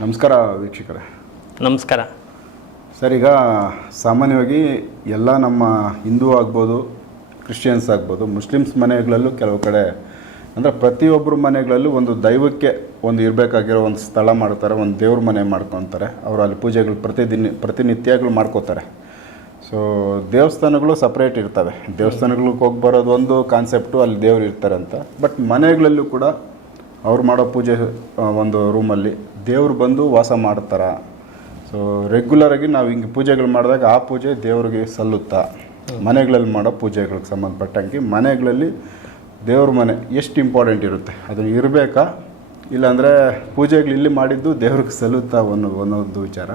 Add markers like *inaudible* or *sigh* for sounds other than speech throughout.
ನಮಸ್ಕಾರ ವೀಕ್ಷಕರೇ. ನಮಸ್ಕಾರ. ಸರ್ ಈಗ ಸಾಮಾನ್ಯವಾಗಿ ಎಲ್ಲ ನಮ್ಮ ಹಿಂದೂ ಆಗ್ಬೋದು ಕ್ರಿಶ್ಚಿಯನ್ಸ್ ಆಗ್ಬೋದು ಮುಸ್ಲಿಮ್ಸ್ ಮನೆಗಳಲ್ಲೂ ಕೆಲವು ಕಡೆ ಅಂದರೆ ಪ್ರತಿಯೊಬ್ಬರ ಮನೆಗಳಲ್ಲೂ ಒಂದು ದೈವಕ್ಕೆ ಒಂದು ಇರಬೇಕಾಗಿರೋ ಒಂದು ಸ್ಥಳ ಮಾಡ್ತಾರೆ ಒಂದು ದೇವ್ರ ಮನೆ ಮಾಡ್ಕೊತಾರೆ. ಅವರು ಅಲ್ಲಿ ಪೂಜೆಗಳು ಪ್ರತಿದಿನ ಪ್ರತಿನಿತ್ಯಗಳು ಮಾಡ್ಕೋತಾರೆ. ಸೊ ದೇವಸ್ಥಾನಗಳು ಸಪ್ರೇಟ್ ಇರ್ತವೆ. ದೇವಸ್ಥಾನಗಳಿಗೆ ಹೋಗಿ ಬರೋದು ಒಂದು ಕಾನ್ಸೆಪ್ಟು ಅಲ್ಲಿ ದೇವ್ರು ಇರ್ತಾರೆ ಅಂತ ಬಟ್ ಮನೆಗಳಲ್ಲೂ ಕೂಡ ಅವ್ರು ಮಾಡೋ ಪೂಜೆ ಒಂದು ರೂಮಲ್ಲಿ ದೇವ್ರು ಬಂದು ವಾಸ ಮಾಡ್ತಾರ. ಸೊ ರೆಗ್ಯುಲರಾಗಿ ನಾವು ಹಿಂಗೆ ಪೂಜೆಗಳು ಮಾಡಿದಾಗ ಆ ಪೂಜೆ ದೇವ್ರಿಗೆ ಸಲ್ಲುತ್ತಾ. ಮನೆಗಳಲ್ಲಿ ಮಾಡೋ ಪೂಜೆಗಳಿಗೆ ಸಂಬಂಧಪಟ್ಟಂಗೆ ಮನೆಗಳಲ್ಲಿ ದೇವ್ರ ಮನೆ ಎಷ್ಟು ಇಂಪಾರ್ಟೆಂಟ್ ಇರುತ್ತೆ. ಅದು ಇರಬೇಕಾ? ಇಲ್ಲಾಂದರೆ ಪೂಜೆಗಳು ಇಲ್ಲಿ ಮಾಡಿದ್ದು ದೇವ್ರಿಗೆ ಸಲ್ಲುತ್ತಾ ಅನ್ನೋ ಅನ್ನೋದು ವಿಚಾರ.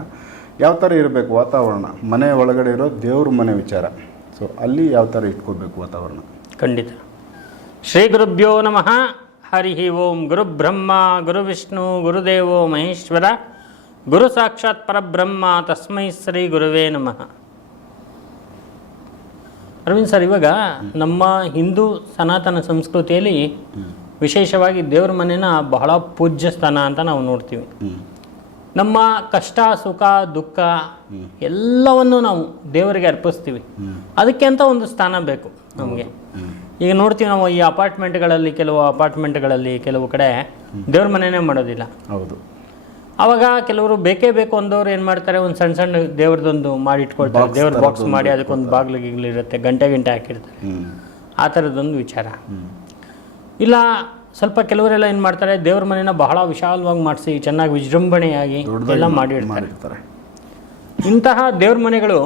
ಯಾವ ಥರ ಇರಬೇಕು ವಾತಾವರಣ? ಮನೆ ಒಳಗಡೆ ಇರೋ ದೇವ್ರ ಮನೆ ವಿಚಾರ. ಸೊ ಅಲ್ಲಿ ಯಾವ ಥರ ಇಟ್ಕೋಬೇಕು ವಾತಾವರಣ? ಖಂಡಿತ. ಶ್ರೀ ಗುರುಭ್ಯೋ ನಮಃ. ಹರಿ ಓಂ ಗುರು ಬ್ರಹ್ಮ, ಗುರು ವಿಷ್ಣು, ಗುರುದೇವೋ ಮಹೇಶ್ವರ, ಗುರು ಸಾಕ್ಷಾತ್ ಪರಬ್ರಹ್ಮ, ತಸ್ಮೈ ಶ್ರೀ ಗುರುವೇ ನಮಃ. ಅರವಿಂದ್ ಸರ್, ಇವಾಗ ನಮ್ಮ ಹಿಂದೂ ಸನಾತನ ಸಂಸ್ಕೃತಿಯಲ್ಲಿ ವಿಶೇಷವಾಗಿ ದೇವ್ರ ಮನೆನ ಬಹಳ ಪೂಜ್ಯ ಸ್ಥಾನ ಅಂತ ನಾವು ನೋಡ್ತೀವಿ. ನಮ್ಮ ಕಷ್ಟ, ಸುಖ, ದುಃಖ ಎಲ್ಲವನ್ನು ನಾವು ದೇವರಿಗೆ ಅರ್ಪಿಸ್ತೀವಿ. ಅದಕ್ಕೆ ಅಂತ ಒಂದು ಸ್ಥಾನ ಬೇಕು ನಮಗೆ. ಈಗ ನೋಡ್ತೀವಿ ನಾವು ಈ ಅಪಾರ್ಟ್ಮೆಂಟ್ಗಳಲ್ಲಿ ಕೆಲವು ಅಪಾರ್ಟ್ಮೆಂಟ್ಗಳಲ್ಲಿ ಕೆಲವು ಕಡೆ ದೇವ್ರ ಮನೆನೇ ಮಾಡೋದಿಲ್ಲ. ಹೌದು. ಅವಾಗ ಕೆಲವರು ಬೇಕೇ ಬೇಕು ಅಂದವ್ರು ಏನು ಮಾಡ್ತಾರೆ? ಒಂದು ಸಣ್ಣ ಸಣ್ಣ ದೇವ್ರದೊಂದು ಮಾಡಿ ಇಟ್ಕೊಳ್ತಾರೆ. ದೇವ್ರ ಬಾಕ್ಸ್ ಮಾಡಿ ಅದಕ್ಕೊಂದು ಬಾಗಿಲು ಗಿಗ್ಲು ಇರುತ್ತೆ ಗಂಟೆ ಗಂಟೆ ಹಾಕಿರ್ತಾರೆ. ಆ ಥರದ್ದೊಂದು ವಿಚಾರ. ಇಲ್ಲ ಸ್ವಲ್ಪ ಕೆಲವರೆಲ್ಲ ಏನು ಮಾಡ್ತಾರೆ? ದೇವ್ರ ಮನೆನ ಬಹಳ ವಿಶಾಲವಾಗಿ ಮಾಡಿಸಿ ಚೆನ್ನಾಗಿ ವಿಜೃಂಭಣೆಯಾಗಿ ಎಲ್ಲ ಮಾಡಿ ಇಡ್ತಾರೆ ಇಂತಹ ದೇವ್ರ ಮನೆಗಳು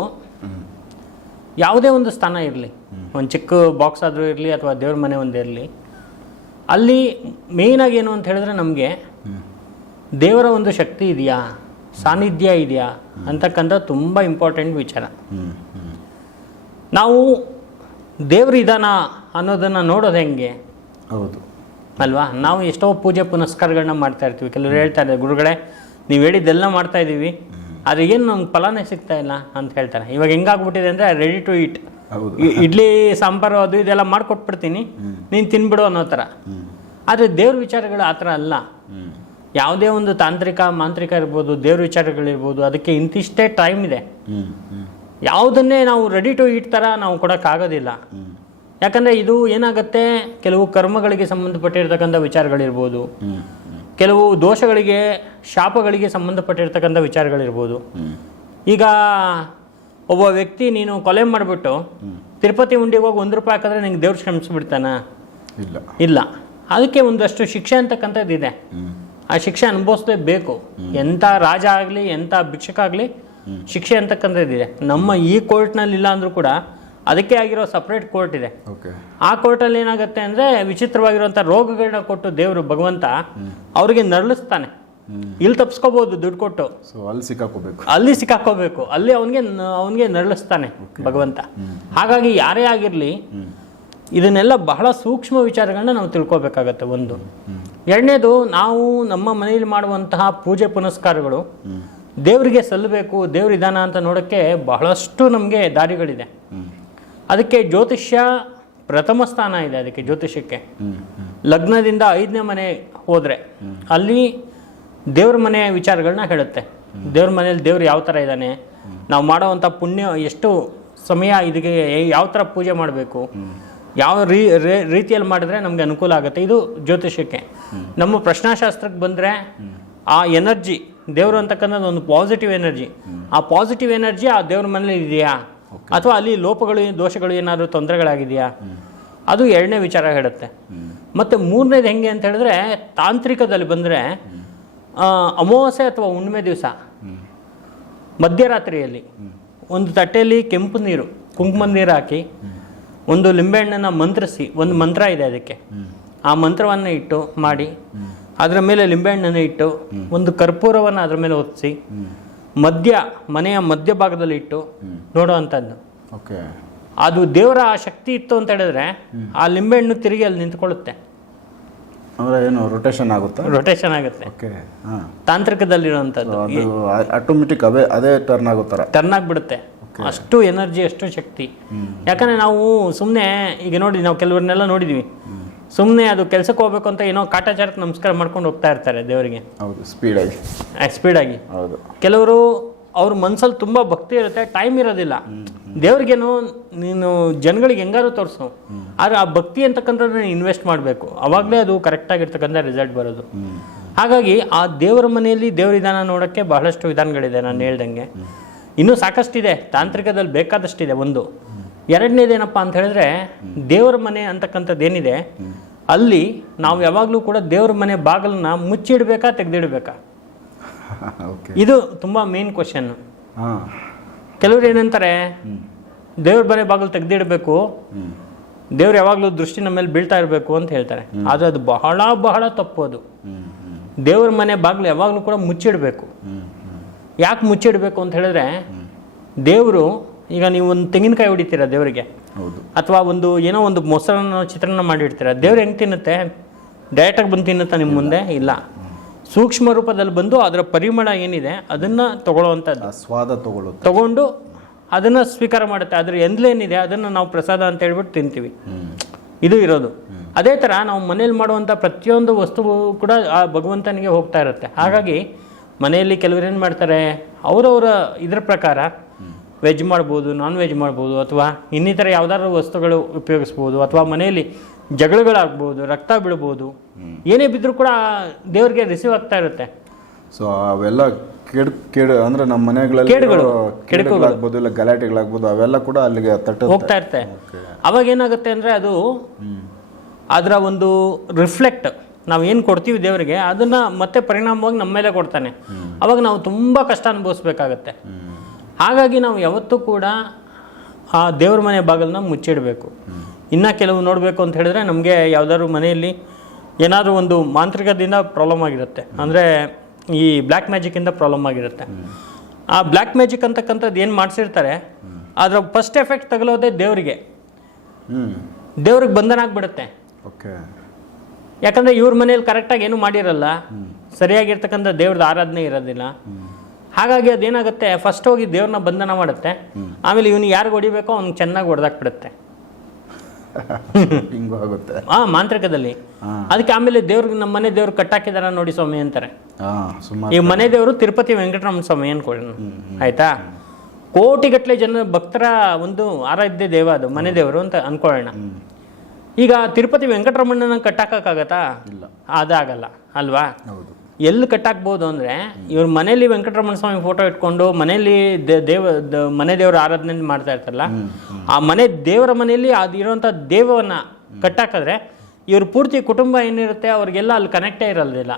ಯಾವುದೇ ಒಂದು ಸ್ಥಾನ ಇರಲಿ. ಒಂದು ಚಿಕ್ಕ ಬಾಕ್ಸ್ ಆದರೂ ಇರಲಿ ಅಥವಾ ದೇವ್ರ ಮನೆ ಒಂದು ಇರಲಿ ಅಲ್ಲಿ ಮೇಯ್ನಾಗಿ ಏನು ಅಂತ ಹೇಳಿದ್ರೆ ನಮಗೆ ದೇವರ ಒಂದು ಶಕ್ತಿ ಇದೆಯಾ ಸಾನ್ನಿಧ್ಯ ಇದೆಯಾ ಅಂತಕ್ಕಂಥ ತುಂಬ ಇಂಪಾರ್ಟೆಂಟ್ ವಿಚಾರ. ನಾವು ದೇವ್ರು ಇದಾನ ಅನ್ನೋದನ್ನು ನೋಡೋದು ಹೆಂಗೆ? ಹೌದು. ಅಲ್ವಾ? ನಾವು ಎಷ್ಟೋ ಪೂಜೆ ಪುನಸ್ಕಾರಗಳನ್ನ ಮಾಡ್ತಾ ಇರ್ತೀವಿ. ಕೆಲವರು ಹೇಳ್ತಾ ಇದ್ದಾರೆ ಗುರುಗಳೇ ನೀವು ಹೇಳಿದ್ದೆಲ್ಲ ಮಾಡ್ತಾ ಇದ್ದೀವಿ ಆದರೆ ಏನು ನಮ್ಗೆ ಫಲನೇ ಸಿಗ್ತಾ ಇಲ್ಲ ಅಂತ ಹೇಳ್ತಾರೆ. ಇವಾಗ ಹೆಂಗಾಗ್ಬಿಟ್ಟಿದೆ ಅಂದರೆ ರೆಡಿ ಟು ಈಟ್ ಹೌದು ಇಡ್ಲಿ ಸಾಂಬಾರು ಅದು ಇದೆಲ್ಲ ಮಾಡಿಕೊಟ್ಬಿಡ್ತೀನಿ. ನೀನು ತಿನ್ಬಿಡು ಅನ್ನೋ ಥರ. ಆದರೆ ದೇವ್ರ ವಿಚಾರಗಳು ಆ ಥರ ಅಲ್ಲ. ಯಾವುದೇ ಒಂದು ತಾಂತ್ರಿಕ ಮಾಂತ್ರಿಕ ಇರ್ಬೋದು ದೇವ್ರ ವಿಚಾರಗಳಿರ್ಬೋದು ಅದಕ್ಕೆ ಇಂತಿಷ್ಟೇ ಟೈಮ್ ಇದೆ. ಯಾವುದನ್ನೇ ನಾವು ರೆಡಿ ಟು ಈಟ್ ಥರ ನಾವು ಕೊಡೋಕ್ಕಾಗೋದಿಲ್ಲ ಯಾಕಂದರೆ ಇದು ಏನಾಗುತ್ತೆ? ಕೆಲವು ಕರ್ಮಗಳಿಗೆ ಸಂಬಂಧಪಟ್ಟಿರ್ತಕ್ಕಂಥ ವಿಚಾರಗಳಿರ್ಬೋದು ಕೆಲವು ದೋಷಗಳಿಗೆ ಶಾಪಗಳಿಗೆ ಸಂಬಂಧಪಟ್ಟಿರ್ತಕ್ಕಂಥ ವಿಚಾರಗಳಿರ್ಬೋದು ಈಗ ಒಬ್ಬ ವ್ಯಕ್ತಿ ನೀನು ಕೊಲೆ ಮಾಡಿಬಿಟ್ಟು ತಿರುಪತಿ ಉಂಡಿಗೆ ಹೋಗಿ ಒಂದು ರೂಪಾಯಿ ಹಾಕಿದ್ರೆ ನಿಂಗೆ ದೇವ್ರು ಕ್ಷಮಿಸ್ಬಿಡ್ತಾನ? ಇಲ್ಲ. ಇಲ್ಲ. ಅದಕ್ಕೆ ಒಂದಷ್ಟು ಶಿಕ್ಷೆ ಅಂತಕ್ಕಂಥದ್ದು ಇದೆ ಆ ಶಿಕ್ಷೆ ಅನುಭವಿಸ್ಲೇಬೇಕು ಎಂಥ ರಾಜ ಆಗಲಿ ಎಂಥ ಭಿಕ್ಷಕ ಆಗಲಿ ಶಿಕ್ಷೆ ಅಂತಕ್ಕಂಥದ್ದಿದೆ. ನಮ್ಮ ಈ ಕೋರ್ಟ್ನಲ್ಲಿ ಇಲ್ಲ ಅಂದರೂ ಕೂಡ ಅದಕ್ಕೆ ಆಗಿರೋ ಸಪ್ರೇಟ್ ಕೋರ್ಟ್ ಇದೆ. ಆ ಕೋರ್ಟಲ್ಲಿ ಏನಾಗುತ್ತೆ ಅಂದರೆ ವಿಚಿತ್ರವಾಗಿರುವಂಥ ರೋಗಗಳನ್ನ ಕೊಟ್ಟು ದೇವರು ಭಗವಂತ ಅವರಿಗೆ ನರಳಿಸ್ತಾನೆ. ಇಲ್ಲಿ ತಪ್ಸ್ಕೋಬಹುದು ದುಡ್ಡು ಕೊಟ್ಟು. ಸೊ ಅಲ್ಲಿ ಸಿಕ್ಕಾಕೋಬೇಕು. ಅಲ್ಲಿ ಸಿಕ್ಕಾಕೋಬೇಕು. ಅಲ್ಲಿ ಅವನಿಗೆ ಅವನಿಗೆ ನರಳಿಸ್ತಾನೆ ಭಗವಂತ. ಹಾಗಾಗಿ ಯಾರೇ ಆಗಿರಲಿ ಇದನ್ನೆಲ್ಲ ಬಹಳ ಸೂಕ್ಷ್ಮ ವಿಚಾರಗಳನ್ನ ನಾವು ತಿಳ್ಕೊಬೇಕಾಗತ್ತೆ ಒಂದು. ಎರಡನೇದು ನಾವು ನಮ್ಮ ಮನೆಯಲ್ಲಿ ಮಾಡುವಂತಹ ಪೂಜೆ ಪುನಸ್ಕಾರಗಳು ದೇವರಿಗೆ ಸಲ್ಲಬೇಕು ದೇವ್ರ ಇದಾನ ಅಂತ ನೋಡೋಕ್ಕೆ ಬಹಳಷ್ಟು ನಮಗೆ ದಾರಿಗಳಿದೆ. ಅದಕ್ಕೆ ಜ್ಯೋತಿಷ್ಯ ಪ್ರಥಮ ಸ್ಥಾನ ಇದೆ ಅದಕ್ಕೆ ಜ್ಯೋತಿಷ್ಯಕ್ಕೆ. ಲಗ್ನದಿಂದ ಐದನೇ ಮನೆ ಹೋದರೆ ಅಲ್ಲಿ ದೇವ್ರ ಮನೆ ವಿಚಾರಗಳನ್ನ ಹೇಳುತ್ತೆ. ದೇವ್ರ ಮನೇಲಿ ದೇವ್ರು ಯಾವ ಥರ ಇದ್ದಾನೆ? ನಾವು ಮಾಡೋವಂಥ ಪುಣ್ಯ ಎಷ್ಟು ಸಮಯ ಇದಕ್ಕೆ ಯಾವ ಥರ ಪೂಜೆ ಮಾಡಬೇಕು? ಯಾವ ರೀ ರೀತಿಯಲ್ಲಿ ಮಾಡಿದ್ರೆ ನಮಗೆ ಅನುಕೂಲ ಆಗುತ್ತೆ? ಇದು ಜ್ಯೋತಿಷ್ಯಕ್ಕೆ. ನಮ್ಮ ಪ್ರಶ್ನಾಶಾಸ್ತ್ರಕ್ಕೆ ಬಂದರೆ ಆ ಎನರ್ಜಿ ದೇವರು ಅಂತಕ್ಕಂಥದ್ದು ಒಂದು ಪಾಸಿಟಿವ್ ಎನರ್ಜಿ. ಆ ಪಾಸಿಟಿವ್ ಎನರ್ಜಿ ಆ ದೇವ್ರ ಮನೇಲಿ ಇದೆಯಾ? ಅಥವಾ ಅಲ್ಲಿ ಲೋಪಗಳು ದೋಷಗಳು ಏನಾದರೂ ತೊಂದರೆಗಳಾಗಿದೆಯಾ? ಅದು ಎರಡನೇ ವಿಚಾರ ಹೇಳುತ್ತೆ. ಮತ್ತು ಮೂರನೇದು ಹೆಂಗೆ ಅಂತ ಹೇಳಿದ್ರೆ ತಾಂತ್ರಿಕದಲ್ಲಿ ಬಂದರೆ ಅಮಾವಾಸ್ಯೆ ಅಥವಾ ಹುಣ್ಣಿಮೆ ದಿವಸ ಮಧ್ಯರಾತ್ರಿಯಲ್ಲಿ ಒಂದು ತಟ್ಟೆಯಲ್ಲಿ ಕೆಂಪು ನೀರು ಕುಂಕುಮದ ನೀರು ಹಾಕಿ ಒಂದು ಲಿಂಬೆಹಣ್ಣನ್ನು ಮಂತ್ರಿಸಿ ಒಂದು ಮಂತ್ರ ಇದೆ ಅದಕ್ಕೆ. ಆ ಮಂತ್ರವನ್ನು ಇಟ್ಟು ಮಾಡಿ ಅದರ ಮೇಲೆ ಲಿಂಬೆಹಣ್ಣನ್ನು ಇಟ್ಟು ಒಂದು ಕರ್ಪೂರವನ್ನು ಅದರ ಮೇಲೆ ಒತ್ತಿಸಿ ಮಧ್ಯ ಮನೆಯ ಮಧ್ಯಭಾಗದಲ್ಲಿ ಇಟ್ಟು ನೋಡುವಂಥದ್ದು ಓಕೆ. ಅದು ದೇವರ ಆ ಶಕ್ತಿ ಇತ್ತು ಅಂತ ಹೇಳಿದ್ರೆ ಆ ಲಿಂಬೆಹಣ್ಣು ತಿರುಗಿ ಅಲ್ಲಿ ನಿಂತ್ಕೊಳ್ಳುತ್ತೆ. ಅಂದರೆ ಏನು ರೊಟೇಷನ್ ಆಗುತ್ತಾ? ರೊಟೇಷನ್ ಆಗುತ್ತೆ. ಓಕೆ ಹಾಂ. ತಾಂತ್ರಿಕದಲ್ಲಿರುವಂಥದ್ದು. ಅದು ಆಟೋಮೆಟಿಕ್ ಅದೇ ಅದೇ ಟರ್ನ್ ಆಗುತ್ತಾರೆ ಟರ್ನ್ ಆಗಿಬಿಡುತ್ತೆ. ಅಷ್ಟು ಎನರ್ಜಿ ಅಷ್ಟು ಶಕ್ತಿ. ಯಾಕಂದ್ರೆ ನಾವು ಸುಮ್ಮನೆ ಈಗ ನೋಡಿ ನಾವು ಕೆಲವ್ರನ್ನೆಲ್ಲ ನೋಡಿದ್ದೀವಿ ಸುಮ್ಮನೆ ಅದು ಕೆಲ್ಸಕ್ಕೆ ಹೋಗ್ಬೇಕು ಅಂತ ಏನೋ ಕಾಟಾಚಾರಕ್ಕೆ ನಮಸ್ಕಾರ ಮಾಡ್ಕೊಂಡು ಹೋಗ್ತಾ ಇರ್ತಾರೆ ದೇವರಿಗೆ. ಹೌದು ಸ್ಪೀಡಾಗಿ ಸ್ಪೀಡಾಗಿ ಹೌದು. ಕೆಲವರು ಅವ್ರ ಮನಸ್ಸಲ್ಲಿ ತುಂಬ ಭಕ್ತಿ ಇರುತ್ತೆ ಟೈಮ್ ಇರೋದಿಲ್ಲ. ದೇವ್ರಿಗೇನು, ನೀನು ಜನಗಳಿಗೆ ಹೆಂಗಾರು ತೋರಿಸು. ಆದರೆ ಆ ಭಕ್ತಿ ಅಂತಕ್ಕಂಥದ್ದು ಇನ್ವೆಸ್ಟ್ ಮಾಡಬೇಕು. ಅವಾಗಲೇ ಅದು ಕರೆಕ್ಟಾಗಿರ್ತಕ್ಕಂಥ ರಿಸಲ್ಟ್ ಬರೋದು. ಹಾಗಾಗಿ ಆ ದೇವರ ಮನೆಯಲ್ಲಿ ದೇವ್ರ ವಿಧಾನ ನೋಡೋಕ್ಕೆ ಬಹಳಷ್ಟು ವಿಧಾನಗಳಿದೆ ನಾನು ಹೇಳ್ದಂಗೆ. ಇನ್ನೂ ಸಾಕಷ್ಟಿದೆ, ತಾಂತ್ರಿಕದಲ್ಲಿ ಬೇಕಾದಷ್ಟಿದೆ ಒಂದು. ಎರಡನೇದೇನಪ್ಪ ಅಂತ ಹೇಳಿದ್ರೆ, ದೇವರ ಮನೆ ಅಂತಕ್ಕಂಥದ್ದು ಏನಿದೆ ಅಲ್ಲಿ ನಾವು ಯಾವಾಗಲೂ ಕೂಡ ದೇವ್ರ ಮನೆ ಬಾಗಿಲನ್ನ ಮುಚ್ಚಿಡಬೇಕಾ, ತೆಗೆದಿಡ್ಬೇಕಾ? *laughs* ಇದು ತುಂಬ ಮೇನ್ ಕ್ವಶನ್ ಕೆಲವರು ಏನಂತಾರೆ ದೇವ್ರ ಬರೀ ಬಾಗಿಲು ತೆಗೆದಿಡಬೇಕು ದೇವ್ರು ಯಾವಾಗಲೂ ದೃಷ್ಟಿ ನಮ್ಮ ಮೇಲೆ ಬೀಳ್ತಾ ಇರಬೇಕು ಅಂತ ಹೇಳ್ತಾರೆ. ಆದರೆ ಅದು ಬಹಳ ಬಹಳ ತಪ್ಪು ಅದು. ದೇವ್ರ ಮನೆ ಬಾಗಿಲು ಯಾವಾಗಲೂ ಕೂಡ ಮುಚ್ಚಿಡಬೇಕು. ಯಾಕೆ ಮುಚ್ಚಿಡಬೇಕು ಅಂತ ಹೇಳಿದ್ರೆ ದೇವರು ಈಗ ನೀವು ಒಂದು ತೆಂಗಿನಕಾಯಿ ಹೊಡಿತೀರಾ ದೇವರಿಗೆ? ಅಥವಾ ಒಂದು ಏನೋ ಒಂದು ಮೊಸರನ್ನ ಚಿತ್ರಾನ್ನ ಮಾಡಿಡ್ತೀರಾ ದೇವ್ರು ಹೆಂಗೆ ತಿನ್ನುತ್ತೆ? ಡೈರೆಕ್ಟಾಗಿ ಬಂದು ತಿನ್ನುತ್ತಾ ನಿಮ್ಮ ಮುಂದೆ? ಇಲ್ಲ. ಸೂಕ್ಷ್ಮ ರೂಪದಲ್ಲಿ ಬಂದು ಅದರ ಪರಿಮಳ ಏನಿದೆ ಅದನ್ನು ತಗೊಳ್ಳುವಂಥದ್ದು ಸ್ವಾದ ತಗೊಳ್ಳುತ್ತೆ. ತಗೊಂಡು ಅದನ್ನು ಸ್ವೀಕಾರ ಮಾಡುತ್ತೆ. ಅದ್ರ ಎಂದ್ಲೇನಿದೆ ಅದನ್ನು ನಾವು ಪ್ರಸಾದ ಅಂತ ಹೇಳ್ಬಿಟ್ಟು ತಿಂತೀವಿ. ಇದು ಇರೋದು. ಅದೇ ಥರ ನಾವು ಮನೇಲಿ ಮಾಡುವಂಥ ಪ್ರತಿಯೊಂದು ವಸ್ತು ಕೂಡ ಆ ಭಗವಂತನಿಗೆ ಹೋಗ್ತಾ ಇರುತ್ತೆ. ಹಾಗಾಗಿ ಮನೆಯಲ್ಲಿ ಕೆಲವರು ಏನು ಮಾಡ್ತಾರೆ ಅವರವರ ಇದ್ರ ಪ್ರಕಾರ ವೆಜ್ ಮಾಡ್ಬೋದು ನಾನ್ ವೆಜ್ ಮಾಡ್ಬೋದು ಅಥವಾ ಇನ್ನಿತರ ಯಾವ್ದಾದ್ರು ವಸ್ತುಗಳು ಉಪಯೋಗಿಸ್ಬೋದು ಅಥವಾ ಮನೆಯಲ್ಲಿ ಜಗಳಗಳಾಗ್ಬೋದು ರಕ್ತ ಬೀಳ್ಬೋದು ಏನೇ ಬಿದ್ದರೂ ಕೂಡ ದೇವರಿಗೆ ರಿಸೀವ್ ಆಗ್ತಾ ಇರುತ್ತೆ. ಸೊ ಅವೆಲ್ಲ ಕೆಡ್ ಕೆಡ್ ಅಂದ್ರೆ ನಮ್ಮ ಮನೆಗಳಲ್ಲಿ ಕೇಡುಗಳು, ಕೆಡಕುಗಳಾಗ್ಬೋದು ಇಲ್ಲ ಗಲಾಟೆಗಳಾಗ್ಬೋದು ಅವೆಲ್ಲ ಕೂಡ ಅಲ್ಲಿಗೆ ತಟ್ಟ ಹೋಗ್ತಾ ಇರುತ್ತೆ. ಅವಾಗ ಏನಾಗುತ್ತೆ ಅಂದರೆ ಅದು ಅದರ ಒಂದು ರಿಫ್ಲೆಕ್ಟ್ ನಾವು ಏನು ಕೊಡ್ತೀವಿ ದೇವರಿಗೆ ಅದನ್ನು ಮತ್ತೆ ಪರಿಣಾಮವಾಗಿ ನಮ್ಮ ಮೇಲೆ ಕೊಡ್ತಾನೆ. ಅವಾಗ ನಾವು ತುಂಬ ಕಷ್ಟ ಅನುಭವಿಸ್ಬೇಕಾಗತ್ತೆ. ಹಾಗಾಗಿ ನಾವು ಯಾವತ್ತೂ ಕೂಡ ಆ ದೇವ್ರ ಮನೆ ಬಾಗಿಲನ್ನ ಮುಚ್ಚಿಡಬೇಕು. ಇನ್ನು ಕೆಲವು ನೋಡಬೇಕು ಅಂತ ಹೇಳಿದ್ರೆ ನಮಗೆ ಯಾವುದಾದ್ರು ಮನೆಯಲ್ಲಿ ಏನಾದರೂ ಒಂದು ಮಾಂತ್ರಿಕದಿಂದ ಪ್ರಾಬ್ಲಮ್ ಆಗಿರುತ್ತೆ. ಅಂದರೆ ಈ ಬ್ಲ್ಯಾಕ್ ಮ್ಯಾಜಿಕ್ಕಿಂದ ಪ್ರಾಬ್ಲಮ್ ಆಗಿರುತ್ತೆ. ಆ ಬ್ಲ್ಯಾಕ್ ಮ್ಯಾಜಿಕ್ ಅಂತಕ್ಕಂಥದ್ದು ಏನು ಮಾಡಿಸಿರ್ತಾರೆ ಅದರ ಫಸ್ಟ್ ಎಫೆಕ್ಟ್ ತಗಲೋದೇ ದೇವರಿಗೆ. ದೇವ್ರಿಗೆ ಬಂಧನ ಆಗಿಬಿಡುತ್ತೆ. ಓಕೆ. ಯಾಕಂದರೆ ಇವ್ರ ಮನೇಲಿ ಕರೆಕ್ಟಾಗಿ ಏನೂ ಮಾಡಿರಲ್ಲ ಸರಿಯಾಗಿರ್ತಕ್ಕಂಥ ದೇವ್ರದ್ದು ಆರಾಧನೆ ಇರೋದಿಲ್ಲ. ಹಾಗಾಗಿ ಅದೇನಾಗುತ್ತೆ ಫಸ್ಟ್ ಹೋಗಿ ದೇವ್ರನ್ನ ಬಂಧನ ಮಾಡುತ್ತೆ. ಆಮೇಲೆ ಇವನು ಯಾರಿಗೆ ಹೊಡಿಬೇಕೋ ಅವ್ನಿಗೆ ಚೆನ್ನಾಗಿ ಹೊಡೆದಾಕ್ಬಿಡುತ್ತೆ. ಹಿಂಗೂ ಆಗುತ್ತೆ. ಆ ಮಾಂತ್ರಿಕದಲ್ಲಿ. ಅದಕ್ಕೆ ಆಮೇಲೆ ದೇವ್ರಿಗೆ ನಮ್ಮ ಮನೆ ದೇವ್ರು ಕಟ್ಟಾಕಿದಾರ ನೋಡಿ ಸ್ವಾಮಿ ಅಂತಾರೆ. ಈ ಮನೆ ದೇವರು ತಿರುಪತಿ ವೆಂಕಟರಮಣ ಸ್ವಾಮಿ ಅನ್ಕೊಳ್ಳೋಣ ಆಯ್ತಾ? ಕೋಟಿಗಟ್ಟಲೆ ಜನ ಭಕ್ತರ ಒಂದು ಆರಾಧ್ಯ ದೇವ ಅದು ಮನೆ ದೇವರು ಅಂತ ಅನ್ಕೊಳ್ಳೋಣ ಈಗ ತಿರುಪತಿ ವೆಂಕಟರಮಣನ ಕಟ್ಟಾಕಾಗತ್ತಾ ಅದಾಗಲ್ಲ. ಅಲ್ವಾ? ಹೌದು. ಎಲ್ಲಿ ಕಟ್ಟಾಕ್ಬೋದು ಅಂದರೆ ಇವ್ರ ಮನೇಲಿ ವೆಂಕಟರಮಣ ಸ್ವಾಮಿ ಫೋಟೋ ಇಟ್ಕೊಂಡು ಮನೇಲಿ ದೇ- ದೇವ ಮನೆ ದೇವರ ಆರಾಧನೆ ಮಾಡ್ತಾ ಇರ್ತಾರಲ್ಲ ಆ ಮನೆ ದೇವರ ಮನೆಯಲ್ಲಿ ಅದಿರೋಂಥ ದೇವವನ್ನು ಕಟ್ಟಾಕಿದ್ರೆ ಇವ್ರ ಪೂರ್ತಿ ಕುಟುಂಬ ಏನಿರುತ್ತೆ ಅವ್ರಿಗೆಲ್ಲ ಅಲ್ಲಿ ಕನೆಕ್ಟೇ ಇರೋದಿಲ್ಲ.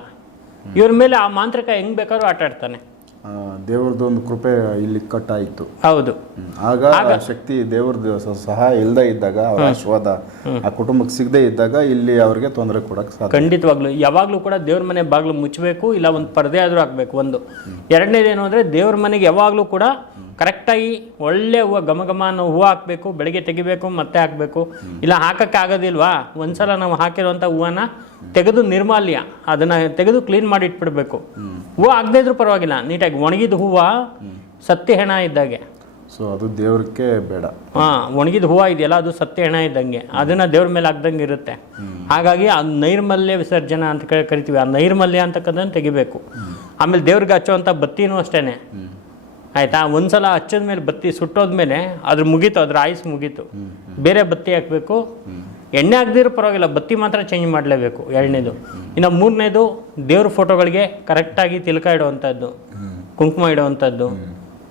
ಇವ್ರ ಮೇಲೆ ಆ ಮಾಂತ್ರಿಕ ಹೆಂಗ್ ಬೇಕಾದ್ರೂ ಆಟ ಆಡ್ತಾನೆ. ಆ, ದೇವ್ರದ್ದು ಕೃಪೆ ಇಲ್ಲಿ ಕಟ್ಟಾಯಿತು. ಹೌದು. ಹ್ಮ್. ಆಗ ಆ ಶಕ್ತಿ ದೇವ್ರದ್ದು ಸಹ ಇಲ್ಲದೆ ಇದ್ದಾಗ ಅವ್ರ ಆಶೀರ್ವಾದ ಆ ಕುಟುಂಬಕ್ಕೆ ಸಿಗದೆ ಇದ್ದಾಗ ಇಲ್ಲಿ ಅವ್ರಿಗೆ ತೊಂದರೆ ಕೊಡಕ್ಕೆ ಸಾಧ್ಯ. ಖಂಡಿತವಾಗ್ಲು. ಯಾವಾಗಲೂ ಕೂಡ ದೇವ್ರ ಮನೆ ಬಾಗಿಲು ಮುಚ್ಚಬೇಕು ಇಲ್ಲ ಒಂದು ಪರದೆ ಆದರೂ ಹಾಕಬೇಕು ಒಂದು. ಎರಡನೇದೇನು ಅಂದರೆ ದೇವ್ರ ಮನೆಗೆ ಯಾವಾಗಲೂ ಕೂಡ ಕರೆಕ್ಟಾಗಿ ಒಳ್ಳೆ ಹೂವು ಘಮ ಘಮ ಅನ್ನೋ ಹೂವು ಹಾಕಬೇಕು ಬೆಳಗ್ಗೆ ತೆಗಿಬೇಕು ಮತ್ತೆ ಹಾಕಬೇಕು. ಇಲ್ಲ ಹಾಕಕ್ಕೆ ಆಗೋದಿಲ್ವಾ ಒಂದ್ಸಲ ನಾವು ಹಾಕಿರುವಂಥ ಹೂವನ್ನ ತೆಗೆದು ನಿರ್ಮಾಲ್ಯ. ಅದನ್ನು ತೆಗೆದು ಕ್ಲೀನ್ ಮಾಡಿ ಇಟ್ಬಿಡ್ಬೇಕು ಹೂವು ಆಗದೇ ಇದ್ರೂ ಪರವಾಗಿಲ್ಲ. ನೀಟಾಗಿ ಒಣಗಿದ ಹೂವು ಸತ್ಯ ಹೆಣ ಇದ್ದಾಗೆ. ಸೊ ಅದು ದೇವ್ರಕ್ಕೆ ಬೇಡ. ಹಾಂ ಒಣಗಿದ ಹೂವು ಇದೆಯಲ್ಲ ಅದು ಸತ್ಯ ಹೆಣ ಇದ್ದಂಗೆ. ಅದನ್ನ ದೇವ್ರ ಮೇಲೆ ಹಾಕ್ದಂಗೆ ಇರುತ್ತೆ. ಹಾಗಾಗಿ ಆ ನೈರ್ಮಲ್ಯ ವಿಸರ್ಜನ ಅಂತ ಕರಿ- ಕರಿತೀವಿ. ಆ ನೈರ್ಮಲ್ಯ ಅಂತಕ್ಕಂಥದ್ದು ತೆಗಿಬೇಕು. ಆಮೇಲೆ ದೇವ್ರಿಗೆ ಹಚ್ಚುವಂಥ ಬತ್ತಿನೂ ಅಷ್ಟೇನೆ. ಆಯ್ತಾ? ಒಂದ್ಸಲ ಹಚ್ಚಿದ ಮೇಲೆ ಬತ್ತಿ ಸುಟ್ಟೋದ್ಮೇಲೆ ಅದ್ರ ಮುಗೀತು ಅದ್ರ ಆಯುಸ್ ಮುಗೀತು. ಬೇರೆ ಬತ್ತಿ ಹಾಕಬೇಕು. ಎಣ್ಣೆ ಹಾಕ್ದಿರೋ ಪರವಾಗಿಲ್ಲ ಬತ್ತಿ ಮಾತ್ರ ಚೇಂಜ್ ಮಾಡಲೇಬೇಕು ಎರಡನೇದು. ಇನ್ನು ಮೂರನೇದು ದೇವ್ರ ಫೋಟೋಗಳಿಗೆ ಕರೆಕ್ಟಾಗಿ ತಿಲಕ ಇಡುವಂಥದ್ದು ಕುಂಕುಮ ಇಡುವಂಥದ್ದು.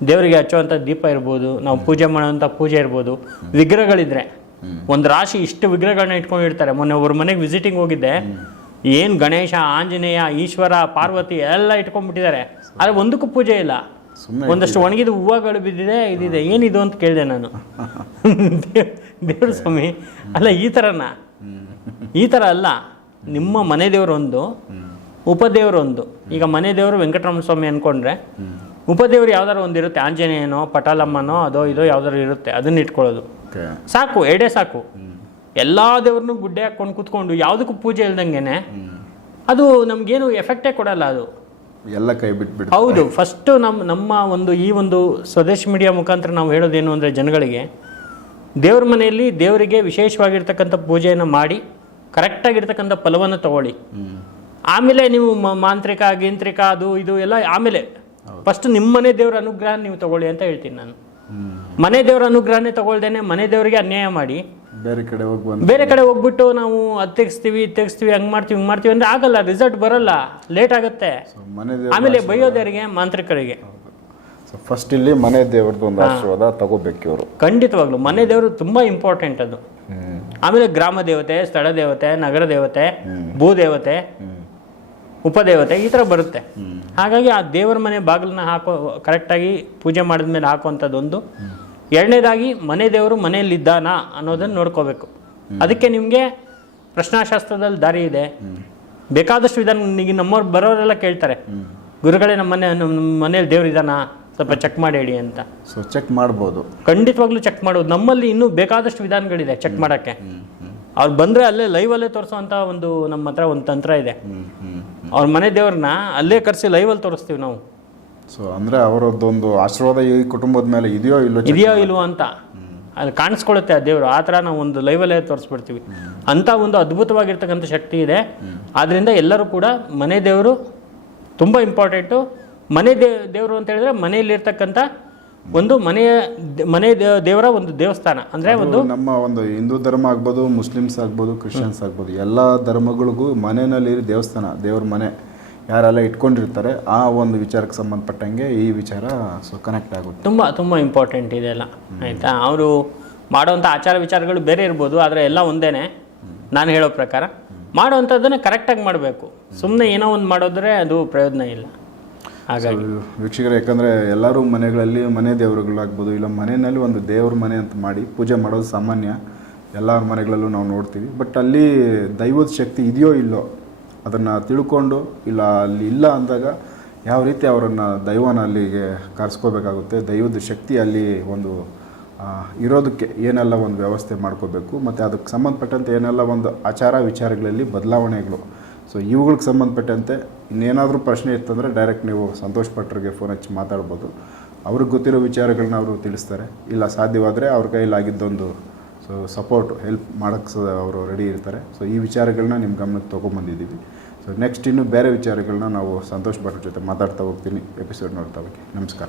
ದೇವರಿಗೆ ಹಚ್ಚುವಂಥ ದೀಪ ಇರ್ಬೋದು ನಾವು ಪೂಜೆ ಮಾಡುವಂಥ ಪೂಜೆ ಇರ್ಬೋದು. ವಿಗ್ರಹಗಳಿದ್ರೆ ಒಂದು ರಾಶಿ ಇಷ್ಟು ವಿಗ್ರಹಗಳನ್ನ ಇಟ್ಕೊಂಡಿರ್ತಾರೆ ಮೊನ್ನೆ ಅವ್ರ ಮನೆಗೆ ವಿಸಿಟಿಂಗ್ ಹೋಗಿದ್ದೆ. ಏನು ಗಣೇಶ ಆಂಜನೇಯ ಈಶ್ವರ ಪಾರ್ವತಿ ಎಲ್ಲ ಇಟ್ಕೊಂಡ್ಬಿಟ್ಟಿದ್ದಾರೆ. ಆದರೆ ಒಂದಕ್ಕೂ ಪೂಜೆ ಇಲ್ಲ. ಸುಮ್ಮನೆ ಒಂದಷ್ಟು ಒಣಗಿದ ಹೂವುಗಳು ಬಿದ್ದಿದೆ ಇದಿದೆ. ಏನಿದು ಅಂತ ಕೇಳಿದೆ ನಾನು. *laughs* ದೇವ್- ದೇವ್ರ ಸ್ವಾಮಿ ಅಲ್ಲ ಈ ಥರನಾ ಈ ಥರ ಅಲ್ಲ. ನಿಮ್ಮ ಮನೆ ದೇವರೊಂದು ಉಪದೇವರೊಂದು. ಈಗ ಮನೆ ದೇವರು ವೆಂಕಟರಮಣ ಸ್ವಾಮಿ ಅನ್ಕೊಂಡ್ರೆ ಉಪದೇವರು ಯಾವ್ದಾರು ಒಂದು ಇರುತ್ತೆ? ಆಂಜನೇಯನೋ ಪಟಾಲಮ್ಮನೋ ಅದೋ ಇದೋ ಯಾವ್ದಾರು ಇರುತ್ತೆ. ಅದನ್ನ ಇಟ್ಕೊಳ್ಳೋದು. ಸಾಕು ಎರಡೇ ಸಾಕು. ಎಲ್ಲ ದೇವ್ರನ್ನೂ ಗುಡ್ಡೆ ಹಾಕೊಂಡು ಕೂತ್ಕೊಂಡು ಯಾವುದಕ್ಕೂ ಪೂಜೆ ಇಲ್ದಂಗೆನೆ ಅದು ನಮ್ಗೇನು ಎಫೆಕ್ಟೇ ಕೊಡಲ್ಲ ಅದು. ಎಲ್ಲ ಕೈ ಬಿಟ್ಬಿಟ್ಟು ಹೌದು ಫಸ್ಟು ನಮ್ಮ ನಮ್ಮ ಒಂದು ಈ ಒಂದು ಸ್ವದೇಶ್ ಮೀಡಿಯಾ ಮುಖಾಂತರ ನಾವು ಹೇಳೋದೇನು ಅಂದರೆ ಜನಗಳಿಗೆ ದೇವ್ರ ಮನೆಯಲ್ಲಿ ದೇವರಿಗೆ ವಿಶೇಷವಾಗಿರ್ತಕ್ಕಂಥ ಪೂಜೆಯನ್ನು ಮಾಡಿ ಕರೆಕ್ಟಾಗಿರ್ತಕ್ಕಂಥ ಫಲವನ್ನು ತಗೊಳ್ಳಿ. ಆಮೇಲೆ ನೀವು ಮಾಂತ್ರಿಕ ಗೀಂತ್ರಿಕ ಅದು ಇದು ಎಲ್ಲ ಆಮೇಲೆ ಫಸ್ಟ್ ನಿಮ್ಮ ಮನೆ ದೇವ್ರ ಅನುಗ್ರಹ ನೀವು ತಗೊಳ್ಳಿ ಅಂತ ಹೇಳ್ತೀನಿ ನಾನು. ಮನೆ ದೇವ್ರ ಅನುಗ್ರಹನೇ ತಗೊಳ್ದೇನೆ ಮನೆ ದೇವರಿಗೆ ಅನ್ಯಾಯ ಮಾಡಿ ಬೇರೆ ಕಡೆ ಹೋಗಿ ಬೇರೆ ಕಡೆ ಹೋಗ್ಬಿಟ್ಟು ನಾವು ಅದು ತೆಗಿಸ್ತೀವಿ ಇದು ತೆಗಿಸ್ತೀವಿ ಹಂಗ್ ಮಾಡ್ತೀವಿ ಹಿಂಗೆ ಮಾಡ್ತೀವಿ ಅಂದ್ರೆ ಆಗಲ್ಲ ರಿಸಲ್ಟ್ ಬರಲ್ಲ ಲೇಟ್ ಆಗುತ್ತೆ. ಆಮೇಲೆ ಬಯೋದೇವರಿಗೆ ಮಾಂತ್ರಿಕರಿಗೆ. ಫಸ್ಟ್ ಇಲ್ಲಿ ಮನೆ ದೇವ್ರದ್ದು ಒಂದು ಆಶೀರ್ವಾದ ತಗೋಬೇಕು ಇವರು ಖಂಡಿತವಾಗ್ಲು ಮನೆ ದೇವರು ತುಂಬಾ ಇಂಪಾರ್ಟೆಂಟ್ ಅದು. ಆಮೇಲೆ ಗ್ರಾಮ ದೇವತೆ ಸ್ಥಳ ದೇವತೆ ನಗರ ದೇವತೆ ಭೂ ದೇವತೆ ಉಪದೇವತೆ ಈ ಥರ ಬರುತ್ತೆ. ಹಾಗಾಗಿ ಆ ದೇವರ ಮನೆ ಬಾಗಿಲನ್ನ ಹಾಕೋ ಕರೆಕ್ಟಾಗಿ ಪೂಜೆ ಮಾಡಿದ್ಮೇಲೆ ಹಾಕುವಂಥದ್ದೊಂದು ಎರಡನೇದಾಗಿ ಮನೆ ದೇವರು ಮನೆಯಲ್ಲಿದ್ದಾನಾ ಅನ್ನೋದನ್ನು ನೋಡ್ಕೋಬೇಕು. ಅದಕ್ಕೆ ನಿಮಗೆ ಪ್ರಶ್ನಾಶಾಸ್ತ್ರದಲ್ಲಿ ದಾರಿ ಇದೆ. ಬೇಕಾದಷ್ಟು ವಿಧಾನ ಈಗ ನಮ್ಮವ್ರು ಬರೋರೆಲ್ಲ ಕೇಳ್ತಾರೆ. ಗುರುಗಳೇ ನಮ್ಮ ಮನೆ ನಮ್ಮ ಮನೇಲಿ ದೇವ್ರು ಇದ್ದಾನಾ? ಸ್ವಲ್ಪ ಚೆಕ್ ಮಾಡಿ ಹೇಳಿ ಅಂತ. ಸೊ ಚೆಕ್ ಮಾಡ್ಬೋದು. ಖಂಡಿತವಾಗ್ಲೂ ಚೆಕ್ ಮಾಡೋದು. ನಮ್ಮಲ್ಲಿ ಇನ್ನೂ ಬೇಕಾದಷ್ಟು ವಿಧಾನಗಳಿದೆ ಚೆಕ್ ಮಾಡೋಕ್ಕೆ. ಅವ್ರು ಬಂದರೆ ಅಲ್ಲೇ ಲೈವಲ್ಲೇ ತೋರಿಸೋವಂಥ ಒಂದು ನಮ್ಮ ಹತ್ರ ಒಂದು ತಂತ್ರ ಇದೆ. ಅವ್ರ ಮನೆ ದೇವ್ರನ್ನ ಅಲ್ಲೇ ಕರೆಸಿ ಲೈವಲ್ಲಿ ತೋರಿಸ್ತೀವಿ ನಾವು. ಸೊ ಅಂದ್ರೆ ಅವರದ್ದೊಂದು ಆಶೀರ್ವಾದ ಈ ಕುಟುಂಬದ ಮೇಲೆ ಇದೆಯೋ ಇಲ್ಲೋ ಇದೆಯೋ ಇಲ್ವೋ ಅಂತ. ಅದು ಕಾಣಿಸ್ಕೊಳ್ಳುತ್ತೆ ಆ ದೇವರು. ಆ ಥರ ನಾವು ಒಂದು ಲೈವಲ್ಲೇ ತೋರಿಸ್ಬಿಡ್ತೀವಿ. ಅಂಥ ಒಂದು ಅದ್ಭುತವಾಗಿರ್ತಕ್ಕಂಥ ಶಕ್ತಿ ಇದೆ. ಆದ್ದರಿಂದ ಎಲ್ಲರೂ ಕೂಡ ಮನೆ ದೇವರು ತುಂಬ ಇಂಪಾರ್ಟೆಂಟು ಮನೆ ದೇ ದೇವರು ಅಂತ ಹೇಳಿದ್ರೆ ಮನೆಯಲ್ಲಿರ್ತಕ್ಕಂಥ ಒಂದು ಮನೆಯ ಮನೆ ದೇವರ ಒಂದು ದೇವಸ್ಥಾನ. ಅಂದರೆ ಒಂದು ನಮ್ಮ ಒಂದು ಹಿಂದೂ ಧರ್ಮ ಆಗ್ಬೋದು ಮುಸ್ಲಿಮ್ಸ್ ಆಗ್ಬೋದು ಕ್ರಿಶ್ಚಿಯನ್ಸ್ ಆಗ್ಬೋದು ಎಲ್ಲ ಧರ್ಮಗಳಿಗೂ ಮನೆಯಲ್ಲಿ ದೇವಸ್ಥಾನ ದೇವ್ರ ಮನೆ. ಯಾರೆಲ್ಲ ಇಟ್ಕೊಂಡಿರ್ತಾರೆ ಆ ಒಂದು ವಿಚಾರಕ್ಕೆ ಸಂಬಂಧಪಟ್ಟಂಗೆ ಈ ವಿಚಾರ ಸೊ ಕನೆಕ್ಟ್ ಆಗುತ್ತೆ. ತುಂಬ ತುಂಬ ಇಂಪಾರ್ಟೆಂಟ್ ಇದೆಲ್ಲ ಆಯಿತಾ? ಅವರು ಮಾಡೋವಂಥ ಆಚಾರ ವಿಚಾರಗಳು ಬೇರೆ ಇರ್ಬೋದು ಆದರೆ ಎಲ್ಲ ಒಂದೇ ನಾನು ಹೇಳೋ ಪ್ರಕಾರ ಮಾಡೋವಂಥದ್ದನ್ನು ಕರೆಕ್ಟಾಗಿ ಮಾಡಬೇಕು. ಸುಮ್ಮನೆ ಏನೋ ಒಂದು ಮಾಡೋದ್ರೆ ಅದು ಪ್ರಯೋಜನ ಇಲ್ಲ. ಹಾಗಾಗಿ. ವೀಕ್ಷಕರು ಯಾಕಂದರೆ ಎಲ್ಲರೂ ಮನೆಗಳಲ್ಲಿ ಮನೆ ದೇವರುಗಳಾಗ್ಬೋದು ಇಲ್ಲ ಮನೆಯಲ್ಲಿ ಒಂದು ದೇವ್ರ ಮನೆ ಅಂತ ಮಾಡಿ ಪೂಜೆ ಮಾಡೋದು ಸಾಮಾನ್ಯ. ಎಲ್ಲರ ಮನೆಗಳಲ್ಲೂ ನಾವು ನೋಡ್ತೀವಿ. ಬಟ್ ಅಲ್ಲಿ ದೈವದ ಶಕ್ತಿ ಇದೆಯೋ ಇಲ್ಲೋ ಅದನ್ನು ತಿಳ್ಕೊಂಡು, ಇಲ್ಲ, ಅಲ್ಲಿ ಇಲ್ಲ ಅಂದಾಗ ಯಾವ ರೀತಿ ಅವರನ್ನು ದೈವನ ಅಲ್ಲಿಗೆ ಕರೆಸ್ಕೋಬೇಕಾಗುತ್ತೆ, ದೈವದ ಶಕ್ತಿ ಅಲ್ಲಿ ಒಂದು ಇರೋದಕ್ಕೆ ಏನೆಲ್ಲ ಒಂದು ವ್ಯವಸ್ಥೆ ಮಾಡ್ಕೋಬೇಕು, ಮತ್ತು ಅದಕ್ಕೆ ಸಂಬಂಧಪಟ್ಟಂತೆ ಏನೆಲ್ಲ ಒಂದು ಆಚಾರ ವಿಚಾರಗಳಲ್ಲಿ ಬದಲಾವಣೆಗಳು. ಸೊ ಇವುಗಳಿಗೆ ಸಂಬಂಧಪಟ್ಟಂತೆ ಇನ್ನೇನಾದರೂ ಪ್ರಶ್ನೆ ಇತ್ತಂದರೆ ಡೈರೆಕ್ಟ್ ನೀವು ಸಂತೋಷ್ ಭಟ್ರಿಗೆ ಫೋನ್ ಹಚ್ಚಿ ಮಾತಾಡ್ಬೋದು. ಅವ್ರಿಗೆ ಗೊತ್ತಿರೋ ವಿಚಾರಗಳನ್ನ ಅವರು ತಿಳಿಸ್ತಾರೆ. ಇಲ್ಲ, ಸಾಧ್ಯವಾದರೆ ಅವ್ರ ಕೈಲಾಗಿದ್ದೊಂದು ಸೊ ಸಪೋರ್ಟ್ ಹೆಲ್ಪ್ ಮಾಡೋಕ್ಕೆ ಅವರು ರೆಡಿ ಇರ್ತಾರೆ. ಸೊ ಈ ವಿಚಾರಗಳನ್ನ ನಿಮ್ಮ ಗಮನಕ್ಕೆ ತೊಗೊಂಬಂದಿದ್ದೀವಿ. ಸೊ ನೆಕ್ಸ್ಟ್ ಇನ್ನು ಬೇರೆ ವಿಚಾರಗಳನ್ನ ನಾವು ಸಂತೋಷ್ ಭಟ್ರ ಜೊತೆ ಮಾತಾಡ್ತಾ ಹೋಗ್ತೀನಿ ಎಪಿಸೋಡ್ ನೋಡ್ತಾ ಹೋಗಿ. ನಮಸ್ಕಾರ.